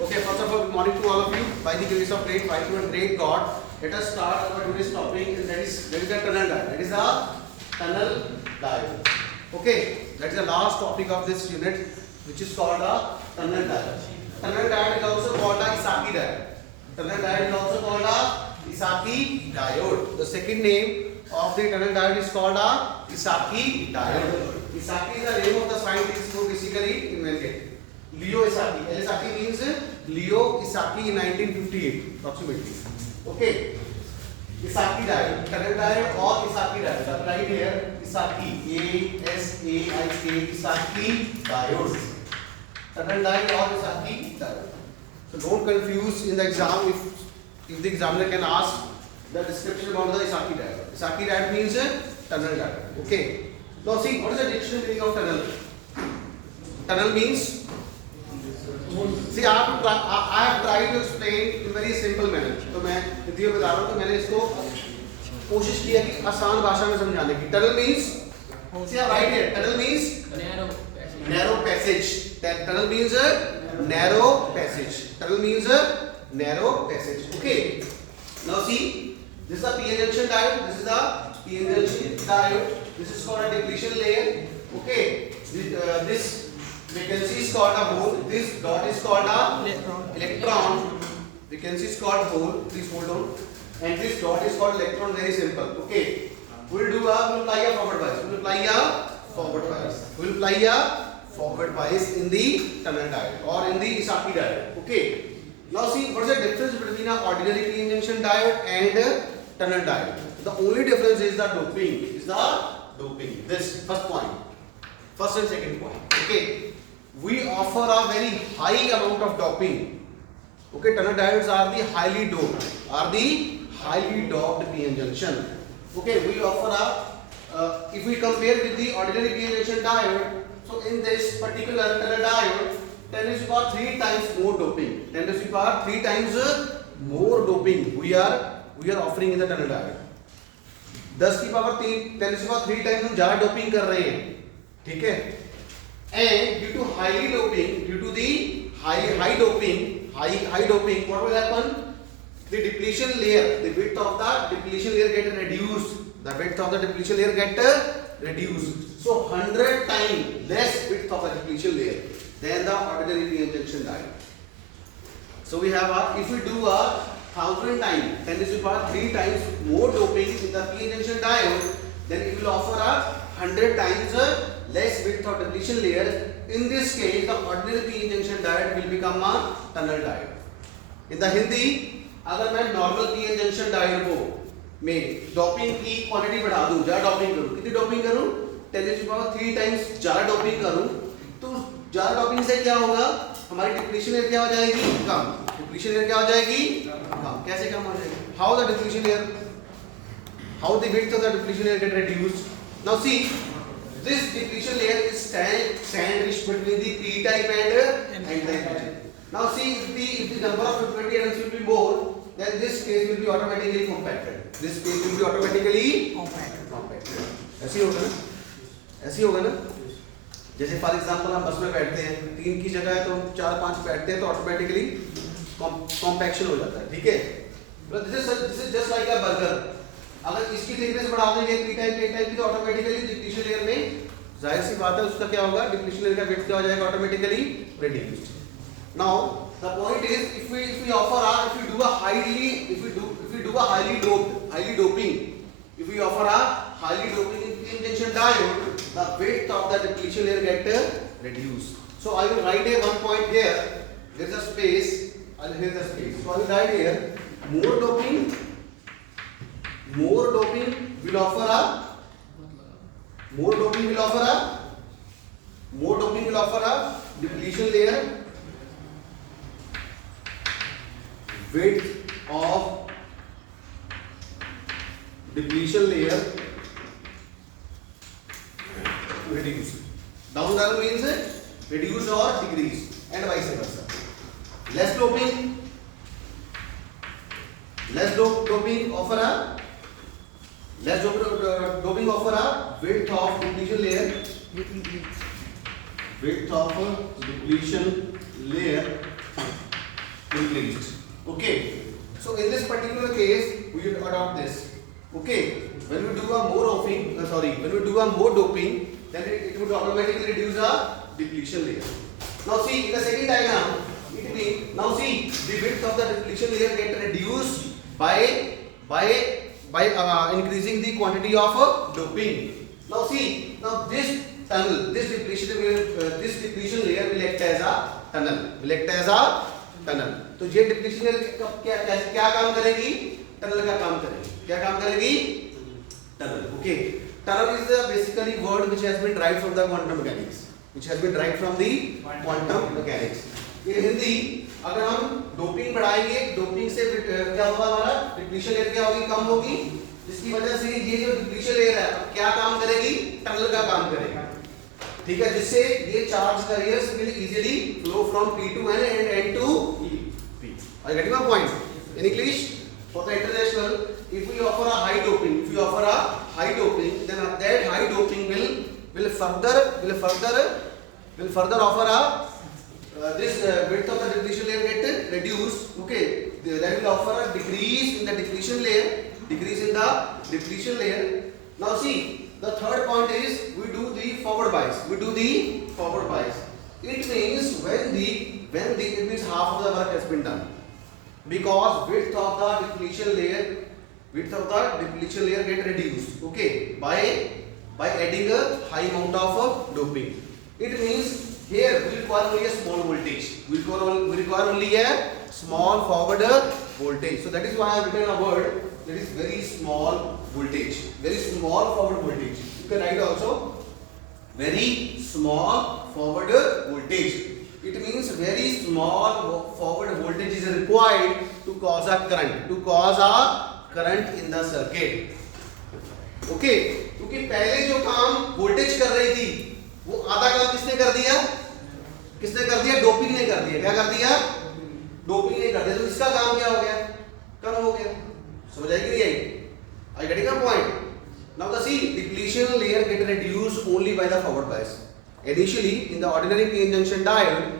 Okay, first of all, good morning to all of you. By the grace of great, mighty and great God, let us start our today's topic, and that is the tunnel dive. That is the tunnel dive. Okay, that is the last topic of this unit, which is called the tunnel dive. Tunnel dive is also called the Esaki dive. Tunnel dive is also called the Esaki diode. The second name of the tunnel dive is called the Esaki diode. Esaki is the name of the scientist who basically invented. Leo Esaki. Esaki means Leo Esaki in 1958 approximately. Okay. Esaki diode, tunnel diode or Esaki diode. So right here, Esaki, A-S-A-I-K, Esaki diode. Tunnel diode or Esaki diode. So don't confuse in the exam if the examiner can ask the description about the Esaki diode. Esaki diode means tunnel diode. Okay. Now see, what is the dictionary meaning of tunnel? Tunnel means, see, I have tried to explain in very simple manner. तो मैं हिंदी में बता रहा हूँ, तो मैंने इसको कोशिश किया कि आसान भाषा में समझाने की. Tunnel means, see, right here. Tunnel means narrow passage. Tunnel means narrow passage. Tunnel means narrow passage. Okay. Now see, this is the p-n junction diode. This is the p-n junction diode. This is called a depletion layer. Okay. This vacancy is called a hole. This dot is called a electron. Vacancy is called hole. Please hold on. And this dot is called electron. Very simple. Okay. We'll apply a forward bias. We'll apply a forward bias. We'll apply a forward bias in the tunnel diode or in the Esaki diode. Okay. Now see, what is the difference between an ordinary p-n junction diode and tunnel diode? The only difference is the doping. This first point. First and second point. Okay. We offer a very high amount of doping. Okay, tunnel diodes are the highly doped p-n junction. Okay, we offer if we compare with the ordinary p-n junction diode, so in this particular tunnel diode, 10 to the power 3 times more doping. 10 to the power 3 times more doping we are offering in the tunnel diode. 10 की power 3 10 की power 3 times हम ज्यादा doping कर रहे हैं, ठीक है. And due to the high doping, what will happen? The depletion layer, the width of the depletion layer get reduced. The width of the depletion layer get reduced. So 100 times less width of the depletion layer than the ordinary p-n junction diode. So we have if we do 1000 times, 10 to the power 3 times more doping in the p-n junction diode, then it will offer 100 times less width of depletion layer. In this case, the ordinary p-n junction diode will become a tunnel diode. In the Hindi, अगर मैं normal p-n junction diode को में doping की quantity बढ़ा दूं, ज़्यादा doping करूं, कितनी डोपिंग करूं? 10 to the power 3 times ज़्यादा डोपिंग करूं, तो ज़्यादा डोपिंग से क्या होगा? हमारी डिप्लीशन लेयर क्या हो जाएगी? कम. डिप्लीशन लेयर क्या हो जाएगी? कम. कैसे कम हो जाएगी? How the depletion layer? How the width of the depletion layer get reduced? Now see, this depletion layer is sandwiched between the p-type and n-type. Now see, if the number of 20 atoms will be more, then this case will be automatically compacted. This case will be automatically compacted. ऐसे होगा ना? जैसे for example हम बस में बैठते हैं, 3 की जगह तो 4-5 बैठते हैं, तो ऑटोमेटिकली कॉम्पैक्शन हो जाता है, ठीक है. This is just like a burger. अगर इसकी थिकनेस बढ़ा देंगे p-type की, तो ऑटोमेटिकली डिप्लीशन लेयर में जाहिर सी बात है उसका क्या होगा? डिप्लीशन लेयर का वेट क्या हो जाएगा? Automatically reduced. Now the point is if we offer if we do a highly doping, if we offer a highly doping in p-n junction diode, the width of the depletion layer get reduced. So I will write one point here. There is a space. Here is the space. So I will write here more doping will offer a depletion layer width of depletion layer reduce. Down arrow means reduce or decrease, and vice versa. Less doping offer a width of depletion layer width of depletion layer increased. Okay. So in this particular case, we will adopt this. Okay. When we do a more doping, then it would automatically reduce the depletion layer. Now see in the second diagram, it means now see the width of the depletion layer get reduced by increasing the quantity of doping. Now see, now this tunnel, this depletion layer will act as a tunnel. तो ये depletion layer क्या काम करेगी? Tunnel का काम करेगी. क्या काम करेगी? Tunnel. Okay. Tunnel is basically word which has been derived from the quantum mechanics. In Hindi अगर हम डोपिंग बढ़ाएंगे, डोपिंग से क्या होगा हमारा डिप्लीशन लेयर क्या होगी? कम होगी. जिसकी वजह से ये जो डिप्लीशन लेयर है क्या काम करेगी? टनल का काम करेगी. ठीक है, जिससे ये charge carriers will easily flow from P to N and N to P. Are you getting my point? In English, for the international, if we offer a high doping, then that high doping will further offer a this width of the depletion layer get reduced. Okay, that will offer a decrease in the depletion layer. Now see, the third point is we do the forward bias. It means when it means half of the work has been done, because width of the depletion layer get reduced. Okay, by adding a high amount of doping. It means here we require only a small voltage. We require only a small forward voltage. So that is why I have written a word that is very small voltage. Very small forward voltage. You can write also very small forward voltage. It means very small forward voltage is required to cause a current in the circuit. Okay, क्योंकि पहले जो काम voltage कर रही थी वो आधा काम किसने कर दिया? डोपिंग ने कर दिया. क्या कर दिया? डोपिंग ने कर दिया. तो इसका काम क्या हो गया? कम हो गया. समझ आई कि नहीं आई? Are you getting the point? Now the depletion layer get reduced only by the forward bias. Initially, in the ordinary p-n junction diode,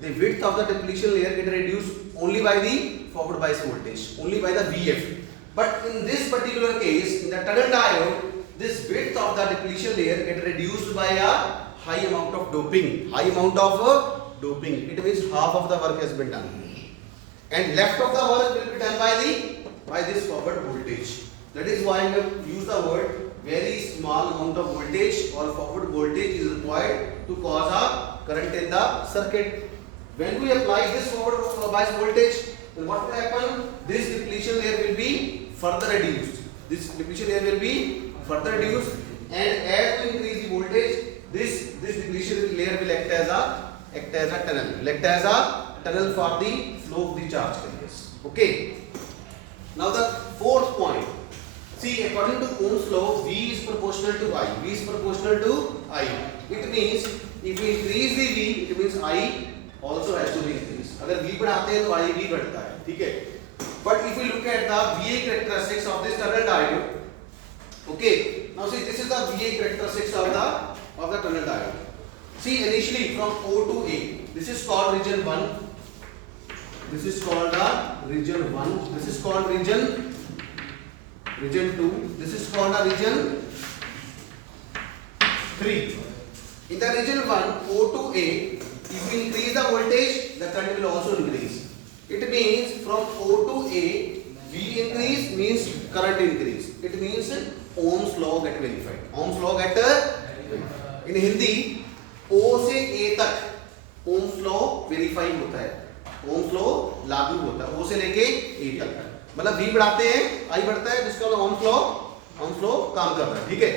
the width of the depletion layer get reduced only by the forward bias voltage, only by the VF. But in this particular case, in the tunnel diode, this width of the depletion layer get reduced by a high amount of doping. It means half of the work has been done, and left of the work will be done by this forward voltage. That is why we have used the word very small amount of voltage or forward voltage is required to cause a current in the circuit. When we apply this forward bias voltage, then what will happen? This depletion layer will be further reduced. And as we increase the voltage, this depletion layer will act as a tunnel for the flow of the charge carriers. Okay. Now the fourth point. See, according to Ohm's law, V is proportional to I. It means if we increase the V, it means I also has to be increased. अगर V बढ़ाते हैं तो I भी बढ़ता है, ठीक है? But if we look at the VA characteristics of this tunnel diode, okay. Now see, this is the VA characteristics of the tunnel diode. See, initially from O to A, this is called region 1. This is called the region 1. This is called region 2. This is called a region 3. In the region 1, O to A, if we increase the voltage, the current will also increase. It means from O to A, V increase means current increase. It means Ohm's law get verified. In Hindi, O से A तक Ohm's law verify होता है. Ohm's law लागू होता है. O से लेके A तक. मतलब V बढ़ाते हैं, I बढ़ता है, जिसका Ohm's law काम कर रहा है, ठीक है?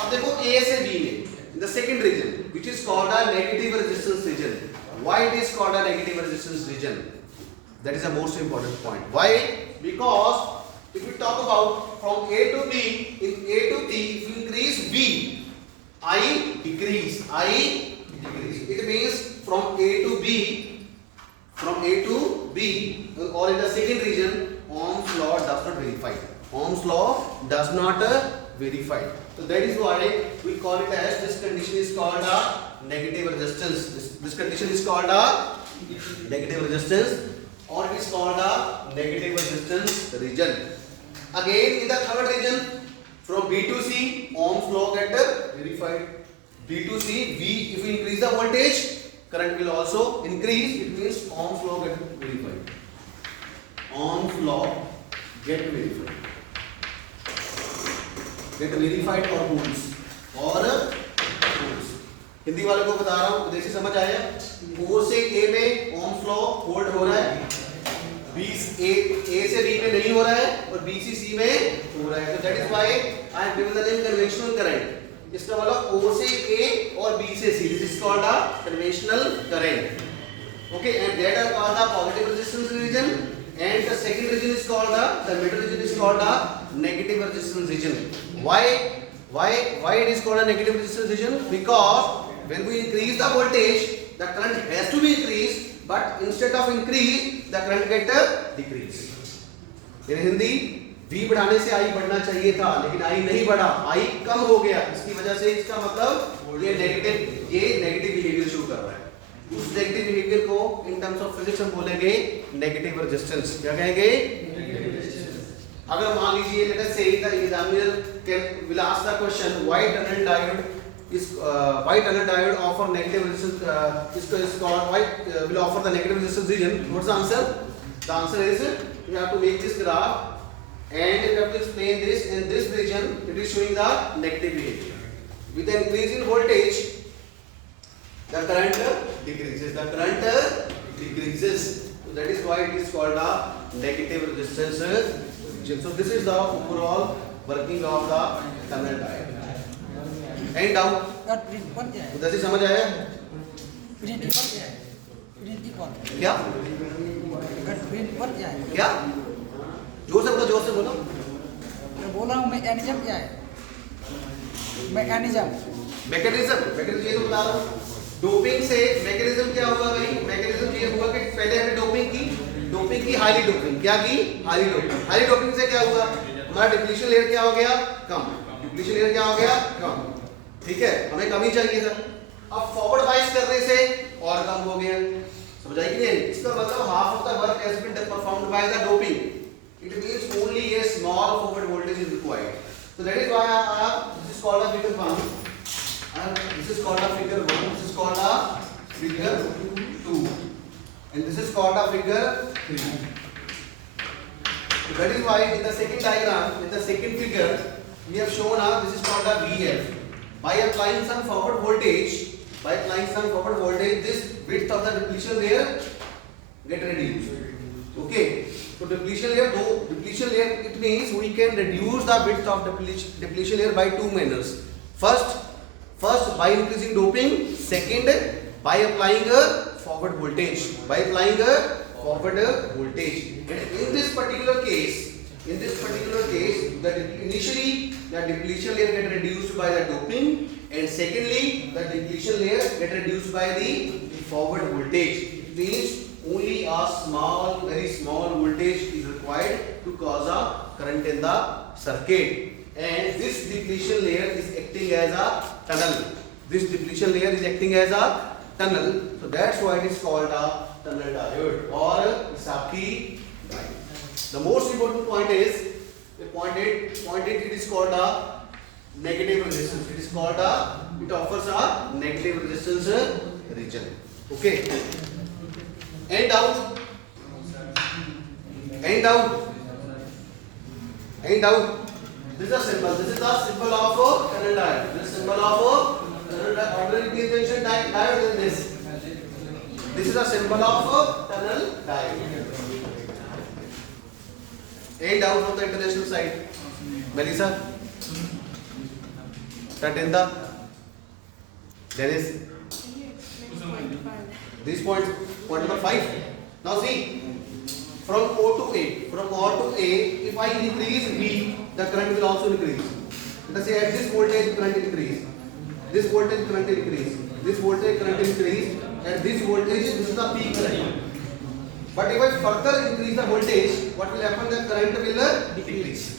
अब देखो A से B में, in the second region, which is called a negative resistance region. Why it is called a negative resistance region? That is the most important point. Why? Because if we talk about from A to B, in A to B, if you increase V, I decrease. It means from A to B, or in the second region, Ohm's law does not verify. So that is why we call it as, this condition is called a negative resistance. This condition is called a negative resistance, or it is called a negative resistance region. Again, in the third region, from B to C, Ohm's law get verified. B to C, V, if we increase the voltage, current will also increase. It means Ohm's law get verified. Ohm's law get verified. Get verified or holds और holds. Hindi वालों को बता रहा हूँ, देखिए समझ आया? O से A में Ohm's law होल्ड हो रहा है, B A से B में नहीं हो रहा है और B से C में हो रहा है. So that is why I have given the name conventional current. इसका मतलब O से A और B से C. This is called a conventional current. Okay, and that are called the positive resistance region. And the second region is called the middle region is called the negative resistance region. Why it is called a negative resistance region? Because when we increase the voltage, the current has to be increased, but instead of increase, the current get decrease. In Hindi, V बढ़ाने से I बढ़ना चाहिए था, लेकिन I नहीं बढ़ा, I कम हो गया. इसकी वजह से इसका मतलब ये नेगेटिव बिहेवियर शो कर रहा है. उस नेगेटिव बिहेवियर को इन टर्म्स ऑफ फिजिक्स हम बोलेंगे नेगेटिव रेजिस्टेंस. क्या कहेंगे? अगर मान लीजिए लेट अस से the examiner will ask the question why tunnel diode offer negative resistance is called why will offer the negative resistance region. What's the answer? The answer is you have to make this graph and you have to explain this. In this region it is showing the negative behavior. With the increase in voltage, the current decreases. The current decreases. So that is why it is called a negative resistance region. So this is the overall working of the tunnel diode. And down. उधर से समझ आया? क्या? क्या? जोर से बोलो. बोला हूँ मैकेनिज्म क्या है? मैकेनिज्म ये तो बता रहा हूँ. डोपिंग से मैकेनिज्म क्या हुआ भाई? मैकेनिज्म ये हुआ कि पहले हमने डोपिंग की हाईली डोपिंग. क्या की? हाईली डोपिंग से क्या हुआ? हमारा डिप्लीशन लेयर क्या हो गया? कम. ठीक है, हमें कम ही चाहिए था. अब फॉरवर्ड बाइस करने से और कम हो गया. समझ आई कि नहीं? इसका मतलब half of the work has been performed by the doping. It means only a small forward voltage is required. So that is why this is called a figure 1. And this is called a figure 1. This is called a figure 2. And this is called a figure 3. So that is why in the second diagram, in the second figure, we have shown this is called a VF. By applying some forward voltage, this width of the depletion layer get reduced. Okay. So depletion layer, it means we can reduce the width of depletion layer by two manners. First by increasing doping. Second, by applying a forward voltage. And in this particular case, initially the depletion layer get reduced by the doping, and secondly the depletion layer get reduced by the forward voltage. It means only a very small voltage is required to cause a current in the circuit. And this depletion layer is acting as a tunnel. So that's why it is called a tunnel diode or Sakhi diode. The most important point is it is called a negative resistance. It offers a negative resistance region. Okay. And down. This is a symbol. This is the symbol of tunnel diode. This symbol of tunnel diode. Ordinary pay attention diode is this. This is a symbol of tunnel diode. And down from the international side. Melissa. Tatenda. Dennis. This point number 5. Now see, from O to A, if I increase V, the current will also increase. Let us say at this voltage current increase, this voltage current increase, this voltage current increase, at this voltage this is the peak current. But if I further increase the voltage, what will happen? The current will decrease.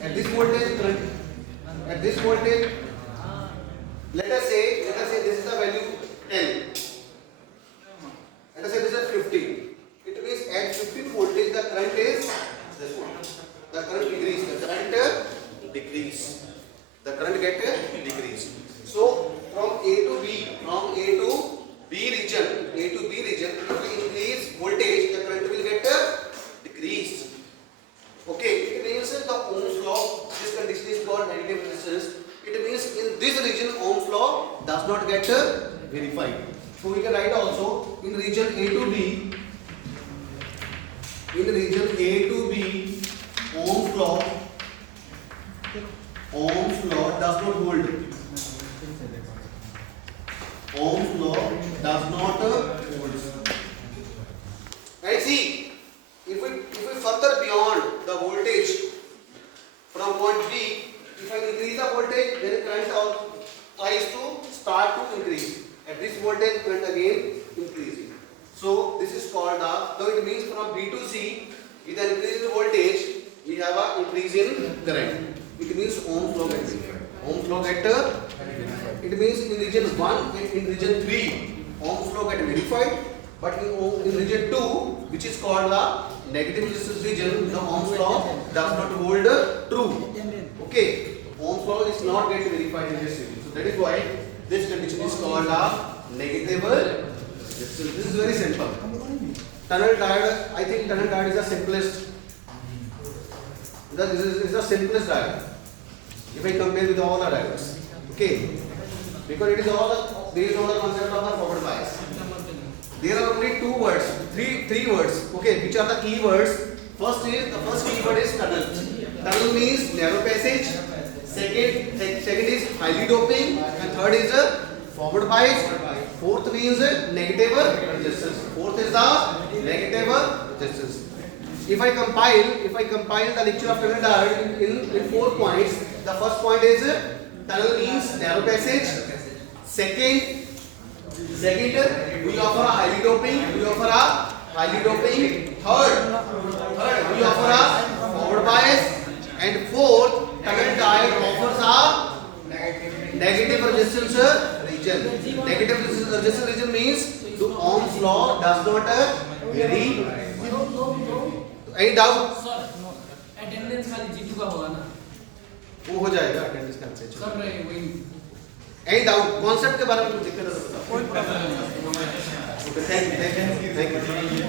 At this voltage, let us say this is the value in region A to B, Ohm's law does not hold. Ohm's law does not hold. And see, if we further beyond the voltage from point B, if I increase the voltage, then current tries to start to increase. At this voltage, current again increasing. So this is called so it means from B to C, with an increase in voltage, we have an increase in current. It means Ohm's law gets verified. Ohm's law get it means in region 1 and in region 3, Ohm's law get verified. But in region 2, which is called the negative resistance region, the Ohm's law does not hold true. Okay, Ohm's law is not get verified in this region. So that is why this condition is called a negative resistance. This is very simple. Tunnel diode, I think tunnel diode is the simplest. This is the simplest diode if I compare with all the diodes. Okay, because it is all based on the concept of the forward bias. There are only two words, three words. Okay, which are the key words? The first keyword is tunnel. Tunnel means narrow passage. Second is highly doping, and third is forward bias. Fourth means negative resistance. Fourth is the negative resistance. If I compile the lecture of tunnel diode in 4 points, the first point is tunnel means narrow passage. Second, we offer a highly doping. Third, we offer a forward bias. And fourth, tunnel diode offers a negative resistance region. Negative resistance region means the Ohm's law does not vary. Any doubt? Sir attendance खाली जीतू का होगा ना वो हो जाएगा attendance cancel sir वही any doubt concept के बारे में कुछ दिक्कत है तो बताओ कोई प्रॉब्लम नहीं। Okay thank you